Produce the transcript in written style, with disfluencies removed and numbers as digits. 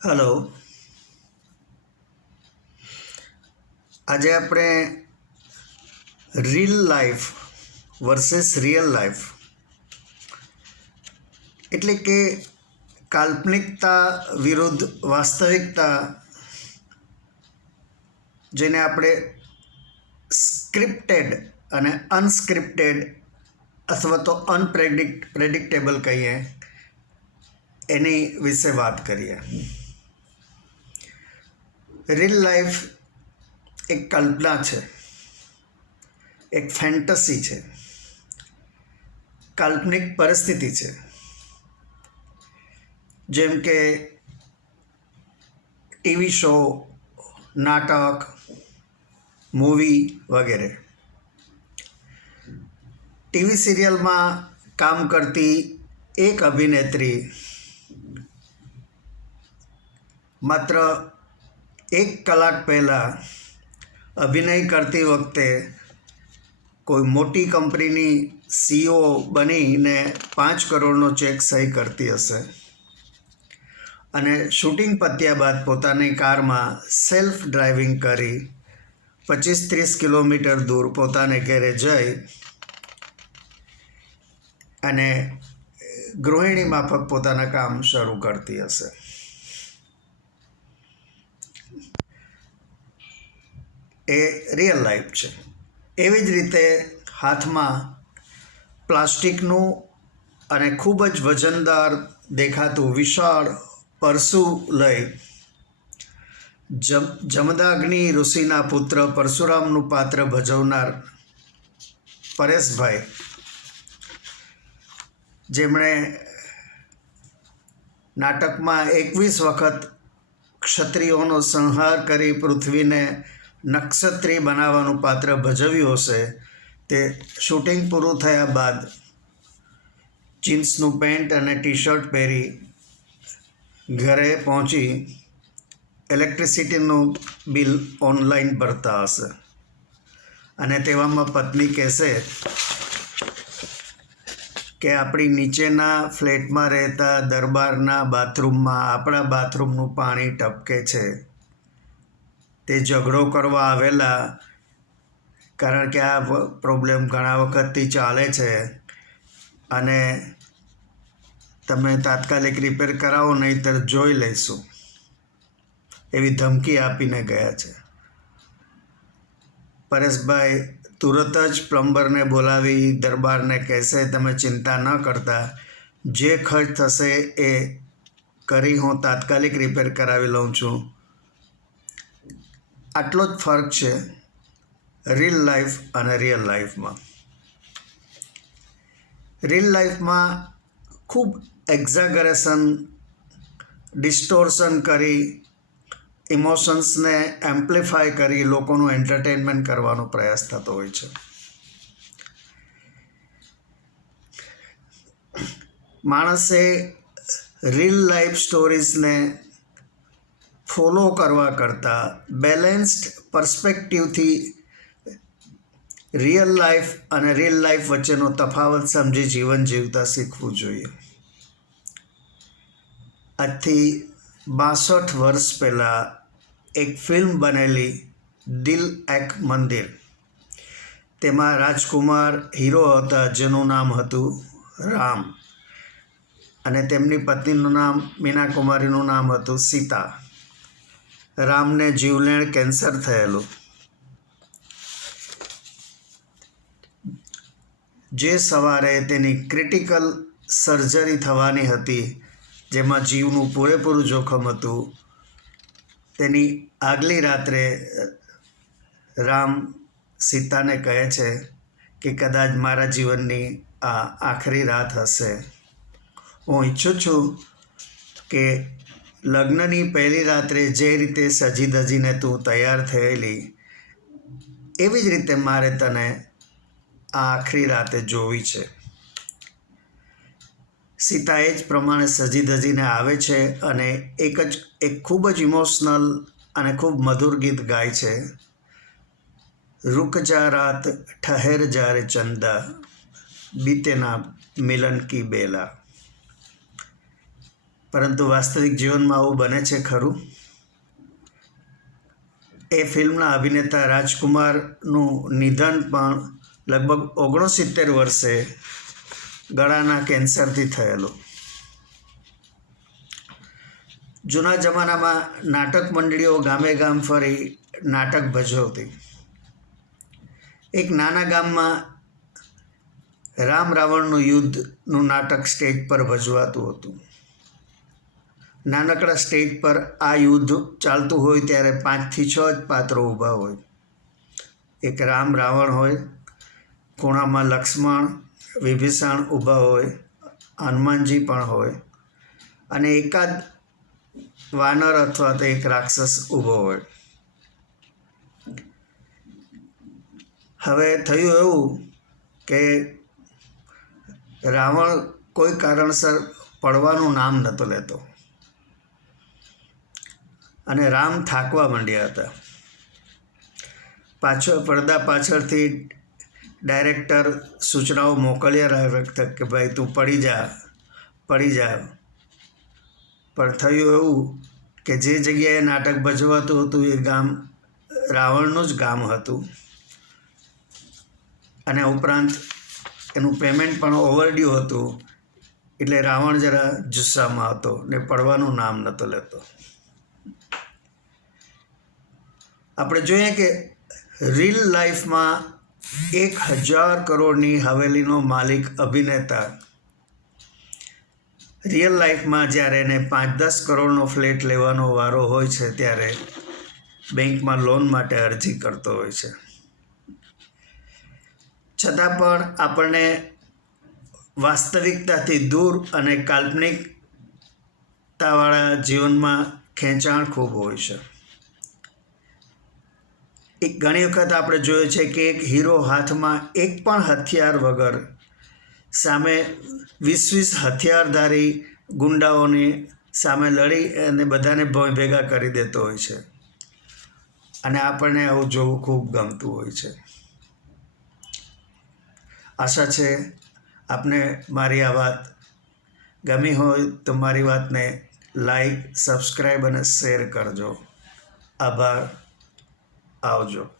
Hello, આજે આપણે reel life versus real life એટલે કે કાલ્પનિકતા વિરુદ્ધ વાસ્તવિકતા, જેને આપણે સ્ક્રિપ્ટેડ અને અનસ્ક્રિપ્ટેડ અથવા તો પ્રેડિક્ટેબલ કહીએ, એની વિશે વાત કરીએ. રીલ લાઈફ એક કલ્પના છે, એક ફેન્ટસી છે, કાલ્પનિક પરિસ્થિતિ છે. જેમ કે ટીવી શો, નાટક, મૂવી વગેરે. ટીવી સિરિયલમાં કામ કરતી એક અભિનેત્રી માત્ર 1 કલાક પહેલાં અભિનય કરતી વખતે કોઈ મોટી કંપનીની CEO બનીને 5 કરોડનો ચેક સહી કરતી હશે અને શૂટિંગ પત્યા બાદ પોતાની કારમાં સેલ્ફ ડ્રાઇવિંગ કરી 25-30 કિલોમીટર દૂર પોતાને ઘરે જઈ અને ગૃહિણી માફક પોતાના કામ શરૂ કરતી હશે. એ રિયલ લાઈફ છે. એવી જ રીતે હાથમાં પ્લાસ્ટિકનું અને ખૂબ જ વજનદાર દેખાતું વિશાળ પરસું લઈ જમદાગ્નિ ઋષિના પુત્ર પરશુરામનું પાત્ર ભજવનાર પરેશભાઈ, જેમણે નાટકમાં 21 વખત ક્ષત્રિયોનો સંહાર કરી પૃથ્વીને નક્ષત્રી બનાવવાનું પાત્ર ભજવ્યું હશે, તે શૂટિંગ પૂરું થયા બાદ જીન્સનું પેન્ટ અને ટી શર્ટ પહેરી ઘરે પહોંચી ઇલેક્ટ્રિસિટીનું બિલ ઓનલાઈન ભરતા હશે અને તેવામાં પત્ની કહેશે કે આપણી નીચેના ફ્લેટમાં રહેતા દરબારના બાથરૂમમાં આપણા બાથરૂમનું પાણી ટપકે છે. તે ઝઘડો કરવા આવેલા, કારણ કે આ પ્રોબ્લેમ ઘણા વખતથી ચાલે છે અને તમે તાત્કાલિક રિપેર કરાવો, નહીંતર જોઈ લઈશું, એવી ધમકી આપીને ગયા છે. પરેશભાઈ તુરત જ પ્લમ્બરને બોલાવી દરબારને કહેશે, તમે ચિંતા ન કરતા, જે ખર્ચ થશે એ કરી હું તાત્કાલિક રિપેર કરાવી લઉં છું. આટલો જ ફરક છે રીલ લાઈફ અને રિયલ લાઈફમાં. રીલ લાઈફમાં ખૂબ એક્ઝાગરેશન, ડિસ્ટોર્શન કરી, ઇમોશન્સને એમ્પ્લિફાય કરી લોકોનું એન્ટરટેનમેન્ટ કરવાનો પ્રયાસ થતો હોય છે. માણસે રીલ લાઈફ સ્ટોરીઝને ફોલો કરવા કરતાં બેલેન્સ્ડ પર્સપેક્ટિવથી રિયલ લાઈફ અને રીલ લાઈફ વચ્ચેનો તફાવત સમજી જીવન જીવતા શીખવું જોઈએ. આજથી 62 વર્ષ પહેલાં એક ફિલ્મ બનેલી દિલ એક મંદિર, તેમાં રાજકુમાર હીરો હતા જેનું નામ હતું રામ અને તેમની પત્નીનું નામ મીના કુમારીનું નામ હતું સીતા. રામને જીવલેણ કેન્સર થયેલું. જે સવારે તેની ક્રિટિકલ સર્જરી થવાની હતી, જેમાં જીવનું પૂરેપૂરું જોખમ હતું, તેની આગલી રાત્રે રામ સીતાને કહે છે કે કદાચ મારા જીવનની આ આખરી રાત હશે. હું ઈચ્છું છું કે લગ્નની પહેલી રાત્રે જે રીતે સજી ધજીને તું તૈયાર થયેલી, એવી જ રીતે મારે તને આ આખરી રાતે જોવી છે. સીતા એ જ પ્રમાણે સજી ધજીને આવે છે અને એક ખૂબ જ ઇમોશનલ અને ખૂબ મધુર ગીત ગાય છે. રૂક જા રાત ઠહેર જા રે ચંદા, બીતે ના મિલન કી બેલા. પરંતુ વાસ્તવિક જીવનમાં આવું બને છે ખરું? એ ફિલ્મના અભિનેતા રાજકુમારનું નિધન પણ લગભગ 69 વર્ષે ગળાના કેન્સરથી થયેલું. જૂના જમાનામાં નાટક મંડળીઓ ગામે ગામ ફરી નાટક ભજવતી. એક નાના ગામમાં રામ રાવણનું યુદ્ધનું નાટક સ્ટેજ પર ભજવાતું હતું. નાનકડા સ્ટેજ પર આ યુદ્ધ ચાલતું હોય ત્યારે 5 થી 6 જ પાત્રો ઊભા હોય. એક રામ રાવણ હોય, ખૂણામાં લક્ષ્મણ વિભીષણ ઊભા હોય, હનુમાનજી પણ હોય અને એકાદ વાનર અથવા તો એક રાક્ષસ ઊભો હોય. હવે થયું એવું કે રાવણ કોઈ કારણસર પડવાનું નામ નહોતો લેતો અને રામ થાકવા માંડ્યા હતા. પડદા પાછળથી ડાયરેક્ટર સૂચનાઓ મોકલ્યા રહ્યા કે ભાઈ તું પડી જા. પણ થયું એવું કે જે જગ્યાએ નાટક ભજવાતું હતું એ ગામ રાવણનું જ ગામ હતું અને ઉપરાંત એનું પેમેન્ટ પણ ઓવરડ્યુ હતું. એટલે રાવણ જરા જુસ્સામાં હતો ને પડવાનું નામ નહોતો લેતો. આપણે જોઈએ કે રીલ લાઈફમાં 1000 કરોડની હવેલીનો માલિક અભિનેતા રિયલ લાઈફમાં જ્યારે એને 5-10 કરોડનો ફ્લેટ લેવાનો વારો હોય છે ત્યારે બેંકમાં લોન માટે અરજી કરતો હોય છે. છતાં પણ આપણને વાસ્તવિકતાથી દૂર અને કાલ્પનિકતાવાળા જીવનમાં ખેંચાણ ખૂબ હોય છે. ઘણી વખત આપણે જોયું છે કે એક હીરો હાથમાં એક પણ હથિયાર વગર સામે 20 હથિયારધારી ગુંડાઓની સામે લડી અને બધાને ભેગા કરી દેતો હોય છે અને આપણને આવું જોવું ખૂબ ગમતું હોય છે. આશા છે આપને મારી આ વાત ગમી હોય તો મારી વાતને લાઈક, સબસ્ક્રાઈબ અને શેર કરજો. આભાર. આવજો.